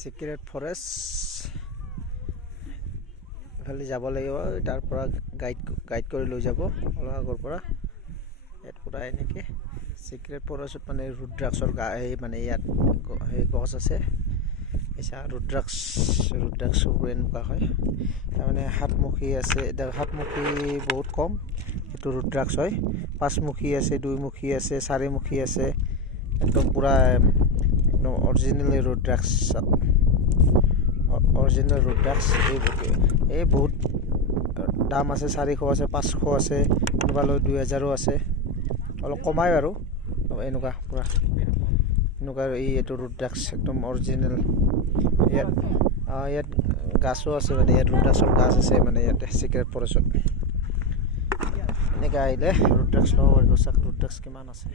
secret forest ইফালে যাব লাগিব তাৰ পৰা গাইড কৰি লৈ যাব অলপ আগৰ পৰা ইয়াত পুৰা এনেকৈ সিক্ৰেট ফৰেষ্টত মানে ৰুদ্ৰাক্ষৰ এই মানে ইয়াত সেই গছ আছে এছা ৰুদ্ৰাক্ষ এনেকুৱা হয় তাৰমানে সাতমুখী আছে সাতমুখী বহুত কম এইটো ৰুদ্ৰাক্ষ হয় পাঁচমুখী আছে দুইমুখী আছে চাৰিমুখী আছে একদম পুৰা একদম অৰিজিনেল ৰুদ্ৰাক্ষ এই বহুত দাম আছে 400 আছে 500 আছে কোনোবা লৈ 2000 আছে অলপ কমাই আৰু এনেকুৱা পুৰা এনেকুৱা এইটো ৰুদ্ৰাক্ষ একদম অৰিজিনেল ইয়াত গাছো আছে মানে ইয়াত ৰুদ্ৰাক্ষৰ গাছ আছে মানে ইয়াতে সিক্ৰেট ফৰেষ্টত এনেকৈ আহিলে ৰুদ্ৰাক্ষ ল'ব পাৰিব চাওক ৰুদ্ৰাক্ষ কিমান আছে